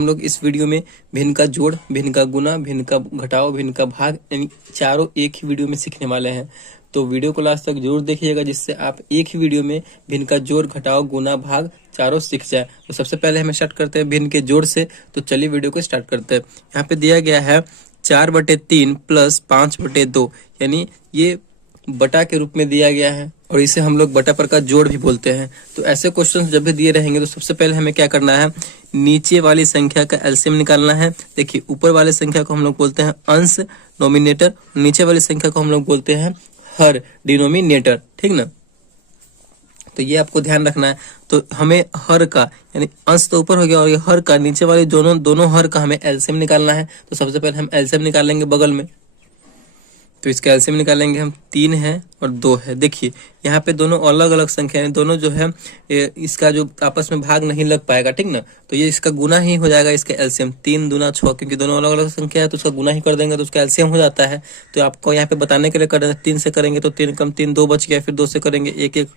हम लोग इस वीडियो में भिन्न का जोड़, भिन्न का गुना, भिन्न का घटाव, भिन्न का भाग यानी चारों एक ही वीडियो में सीखने वाले हैं। तो वीडियो को लास्ट तक जरूर देखिएगा जिससे आप एक ही वीडियो में भिन्न का जोड़, घटाव, गुना, भाग चारों सीख जाए। तो सबसे पहले हम स्टार्ट करते हैं भिन्न के जोड़ से। तो चलिए वीडियो को स्टार्ट करते हैं। यहाँ पे दिया गया है 4/3 प्लस 5/2 यानी ये बटा के रूप में दिया गया है और इसे हम लोग बटा पर का जोड़ भी बोलते हैं। तो ऐसे क्वेश्चन जब भी दिए रहेंगे तो सबसे पहले हमें क्या करना है, नीचे वाली संख्या का एलसीएम निकालना है। देखिए ऊपर वाली संख्या को हम लोग बोलते हैं अंश, नोमिनेटर, नीचे वाली संख्या को हम लोग बोलते हैं हर, डिनोमिनेटर, ठीक ना। तो ये आपको ध्यान रखना है। तो हमें हर का यानी अंश तो ऊपर हो गया और ये हर का नीचे वाले दोनों हर का हमें एलसीएम निकालना है। तो सबसे पहले हम एलसीएम निकालेंगे बगल में। तो इसका एलसीएम निकालेंगे हम, 3 है और 2 है। देखिए यहाँ पे दोनों अलग अलग संख्या है, दोनों जो है इसका जो आपस में भाग नहीं लग पाएगा, ठीक ना। तो ये इसका गुना ही हो जाएगा इसका एलसीएम, 3 दूना 6, क्योंकि दोनों अलग अलग संख्या है तो उसका गुना ही कर देंगे तो उसका एलसीएम हो जाता है। तो आपको यहाँ पे बताने के लिए कर 3 से करेंगे तो 3 कम 3 2 बच गया, फिर 2 से करेंगे 1 1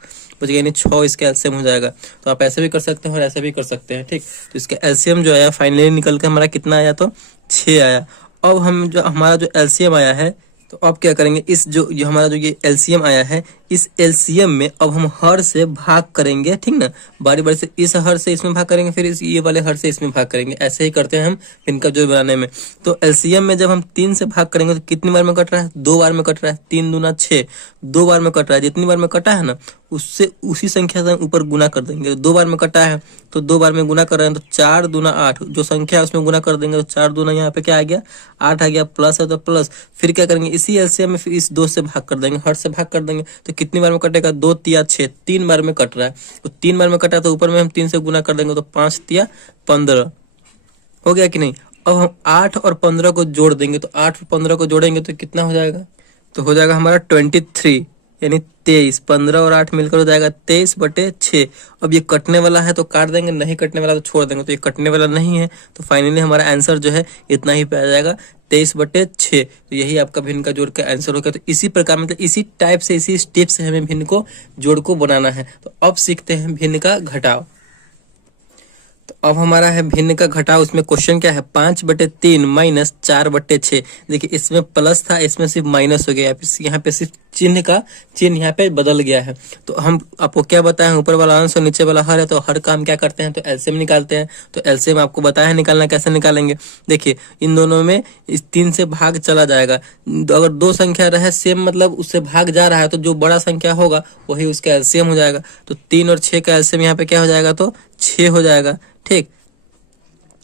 बच गया, यानी 6 इसका एलसीएम हो जाएगा। तो आप ऐसे भी कर सकते हैं और ऐसे भी कर सकते हैं, ठीक। तो इसका एलसीएम जो आया फाइनली निकल के हमारा कितना आया, तो 6 आया। अब हम जो हमारा जो एलसीएम आया है तो अब क्या करेंगे, इस जो हमारा जो ये एलसीएम आया है इस एलसीएम में अब हम हर से भाग करेंगे, ठीक ना। बारी बारी से इस हर से इसमें भाग करेंगे, फिर इस ये वाले हर से इसमें भाग करेंगे। ऐसे ही करते हैं हम इनका जो बनाने में। तो एलसीएम में जब हम 3 से भाग करेंगे तो कितनी बार में कट रहा है, 2 बार में कट रहा है। 3 दूना 6, 2 बार में कट रहा है। जितनी बार में कटा है ना उससे उसी संख्या से ऊपर गुना कर देंगे। 2 बार में कटा है तो 2 बार में गुना कर रहे हैं तो 4 दूना 8, जो संख्या है उसमें गुना कर देंगे तो 4 दूना यहाँ पे क्या आ गया, 8 आ गया। प्लस है तो प्लस, फिर क्या करेंगे इसी एलसीएम में फिर इस 2 से भाग कर देंगे, हर से भाग कर देंगे। तो कितनी बार में कटेगा, 2 तिया 6, 3 बार में कट रहा है। तो 3 बार में कटा तो ऊपर में हम 3 से गुना कर देंगे तो 5 तिया 15 हो गया कि नहीं। अब हम 8 और 15 को जोड़ देंगे तो 8 और 15 को जोड़ेंगे तो कितना हो जाएगा, तो हो जाएगा हमारा 23 यानी 23। 15 और 8 मिलकर हो जाएगा 23/6। अब ये कटने वाला है तो काट देंगे, नहीं कटने वाला तो छोड़ देंगे। तो ये कटने वाला नहीं है तो फाइनली हमारा आंसर जो है इतना ही पे आ जाएगा, 23/6। तो यही आपका भिन्न का जोड़ का आंसर होगा। तो इसी प्रकार मतलब इसी टाइप से, इसी स्टेप से हमें भिन्न को जोड़ को बनाना है। तो अब सीखते हैं भिन्न का घटाव। तो अब हमारा है भिन्न का घटाव। उसमें क्वेश्चन क्या है, 5/3 माइनस 4/6। देखिए इसमें प्लस था, इसमें सिर्फ माइनस हो गया, यहाँ पे सिर्फ चिन्ह यहाँ पे बदल गया है। तो हम आपको क्या बताएं, ऊपर वाला अंश और नीचे वाला हर है तो हर का हम क्या करते हैं, तो एलसीएम निकालते हैं। तो एलसीएम आपको बताया है निकालना, कैसे निकालेंगे। देखिए इन दोनों में इस 3 से भाग चला जाएगा। अगर 2 संख्या रहे सेम मतलब उससे भाग जा रहा है तो जो बड़ा संख्या होगा वही उसका एलसीएम हो जाएगा। तो 3 और 6 का एलसीएम यहाँ पे क्या हो जाएगा, तो 6 हो जाएगा, ठीक।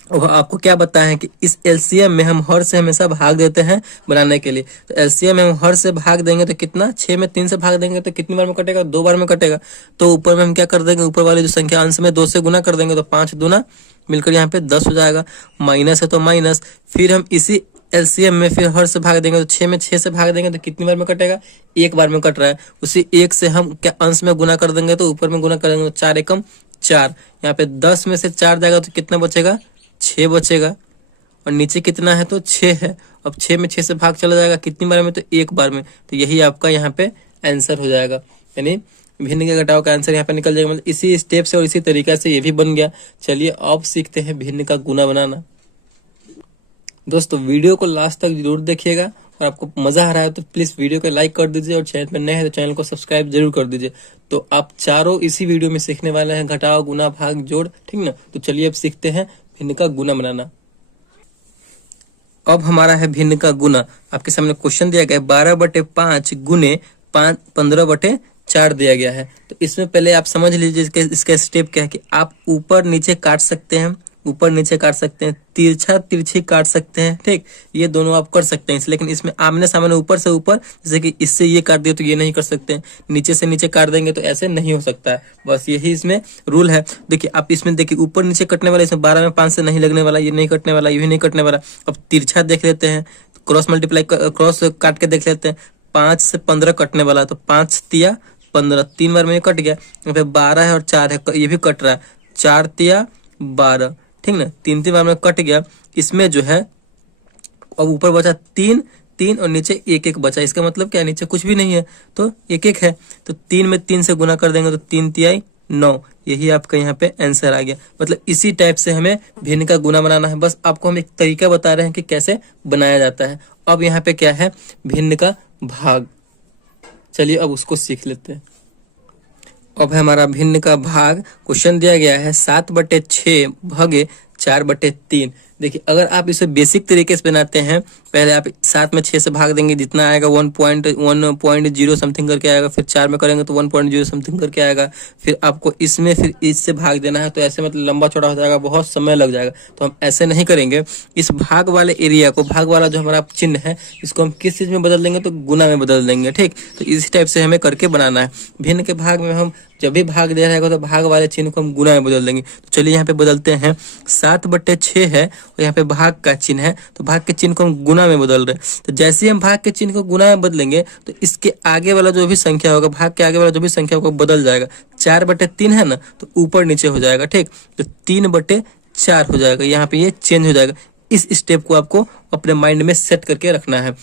और आपको क्या बताया है कि इस एलसीएम में हम हर से हमेशा भाग देते हैं बनाने के लिए। तो एलसीएम में हम हर से भाग देंगे तो कितना, 6 में 3 से भाग देंगे तो कितनी बार में कटेगा, 2 बार में कटेगा। तो ऊपर में हम क्या कर देंगे, ऊपर वाली जो संख्या अंश में 2 से गुना कर देंगे तो 5 दूना मिलकर यहाँ पे 10 हो जाएगा। माइनस है तो माइनस, फिर हम इसी एलसीएम में फिर हर से भाग देंगे तो 6 में 6 से भाग देंगे तो कितनी बार में कटेगा, 1 बार में कट रहा है। उसी 1 से हम क्या अंश में गुना कर देंगे तो ऊपर में गुना कर देंगे तो 4 एकम 4, यहाँ पे 10 में से 4 जाएगा तो कितना बचेगा, 6 बचेगा। और नीचे कितना है, तो 6 है। अब 6 में 6 से भाग चला जाएगा कितनी बार में, तो 1 बार में। तो यही आपका यहाँ पे आंसर हो जाएगा, यानी भिन्न के घटाव का आंसर यहाँ पे निकल जाएगा। मतलब इसी स्टेप से और इसी तरीका से ये भी बन गया। चलिए अब सीखते हैं भिन्न का गुना बनाना। दोस्तों वीडियो को लास्ट तक जरूर देखिएगा और आपको मजा आ रहा है तो प्लीज वीडियो को लाइक कर दीजिए और चैनल पर नए हैं तो चैनल को सब्सक्राइब जरूर कर दीजिए। तो आप चारों इसी वीडियो में सीखने वाले हैं, घटाव, गुना, भाग, जोड़, ठीक ना। तो चलिए अब सीखते हैं भिन्न का गुना बनाना। अब हमारा है भिन्न का गुना। आपके सामने क्वेश्चन दिया गया है 12/5 गुने 15/4 दिया गया है। तो इसमें पहले आप समझ लीजिए इसका स्टेप क्या है कि आप ऊपर नीचे काट सकते हैं, ऊपर नीचे काट सकते हैं, तिरछा तिरछी काट सकते हैं, ठीक। ये दोनों आप कर सकते हैं। लेकिन इसमें आमने सामने ऊपर से ऊपर, जैसे कि इससे ये काट दिया तो ये नहीं कर सकते हैं, नीचे से नीचे काट देंगे तो ऐसे नहीं हो सकता है। बस यही इसमें रूल है। देखिए आप इसमें देखिए ऊपर नीचे कटने वाला, इसमें 12 में 5 से नहीं लगने वाला, ये नहीं कटने वाला, ये भी नहीं कटने वाला। अब तिरछा देख लेते हैं, क्रॉस मल्टीप्लाई क्रॉस काट के देख लेते हैं। 5 से 15 कटने वाला, तो 5 तिया 15, 3 बार में ये कट गया। फिर 12 है और 4 है, ये भी कट रहा है, 4 तिया 12, ठीक ना। 3 बार में कट गया। इसमें जो है अब ऊपर बचा 3 और नीचे 1 बचा। इसका मतलब क्या है, नीचे कुछ भी नहीं है तो 1 है। तो 3 में 3 से गुना कर देंगे तो 3 तियाई 9। यही आपका यहाँ पे आंसर आ गया। मतलब इसी टाइप से हमें भिन्न का गुना बनाना है। बस आपको हम एक तरीका बता रहे हैं कि कैसे बनाया जाता है। अब यहाँ पे क्या है, भिन्न का भाग। चलिए अब उसको सीख लेते हैं। अब है हमारा भिन्न का भाग। क्वेश्चन दिया गया है 7/6 भागे 4/3। देखिए अगर आप इसे बेसिक तरीके से बनाते हैं, पहले आप 7 में 6 से भाग देंगे, जितना आएगा 1.0 समथिंग करके आएगा। फिर 4 में करेंगे तो 1.0 समथिंग करके आएगा। फिर आपको इसमें फिर इससे भाग देना है, तो ऐसे मतलब लंबा चौड़ा हो जाएगा, बहुत समय लग जाएगा। तो हम ऐसे नहीं करेंगे। इस भाग वाले एरिया को, भाग वाला जो हमारा चिन्ह है, इसको हम किस चीज में बदल देंगे, तो गुना में बदल देंगे। ठीक, तो इसी टाइप से हमें करके बनाना है। भिन्न के भाग में हम जब भी भाग दे रहेगा तो भाग वाले चिन्ह को हम गुना में बदल देंगे। तो चलिए यहाँ पे बदलते हैं। 7/6 है और यहाँ पे भाग का चिन्ह है, तो भाग के चिन्ह को हम गुना में बदल रहे हैं। तो जैसे ही हम भाग के चिन्ह को गुना में बदलेंगे तो इसके आगे वाला जो भी संख्या होगा, भाग के आगे वाला जो भी संख्या होगा बदल जाएगा। 4/3 है ना, तो ऊपर नीचे हो जाएगा। ठीक, तो 3/4 हो जाएगा। यहाँ पे ये चेंज हो जाएगा। इस स्टेप को आपको अपने माइंड में सेट करके रखना है।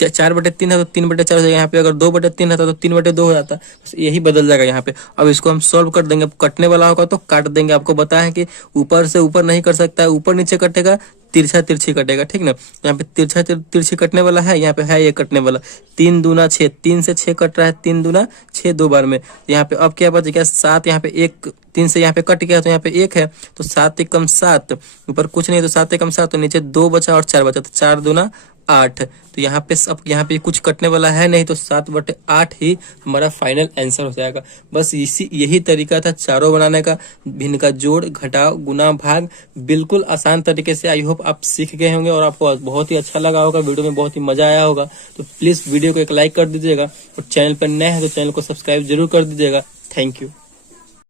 4/3 है तो 3/4 हो जाएगा। यहाँ पे अगर 2/3 है तो 3/2 हो जाता है। बस यही बदल जाएगा यहाँ पे। अब इसको हम सॉल्व कर देंगे। कटने वाला होगा तो काट देंगे। आपको बताया है कि ऊपर से ऊपर नहीं कर सकता है, ऊपर नीचे कटेगा, तिरछा तिरछी कटेगा। ठीक ना, यहाँ पे तिरछा तिरछी कटने वाला है, यहाँ पे है ये कटने वाला। 3 दूना 6, 3 से 6 कट रहा है, 3 दूना 6 दो बार में। यहाँ पे अब क्या बच गया, 7। यहाँ पे 1, 3 से यहाँ पे कट गया तो यहाँ पे 1 है, तो 7 एकम 7, ऊपर कुछ नहीं तो 7 एकम 7, तो नीचे 2 बचा और 4 बचा, तो 4 दूना 8। तो यहाँ पे सब, यहाँ पे कुछ कटने वाला है नहीं, तो 7/8 ही हमारा फाइनल आंसर हो जाएगा। बस यही तरीका था चारों बनाने का। भिन्न का जोड़, घटाव, गुना, भाग, बिल्कुल आसान तरीके से। आई होप आप सीख गए होंगे और आपको बहुत ही अच्छा लगा होगा, वीडियो में बहुत ही मजा आया होगा। तो प्लीज वीडियो को एक लाइक कर दीजिएगा और चैनल पर नए हैं तो चैनल को सब्सक्राइब जरूर कर दीजिएगा। Thank you.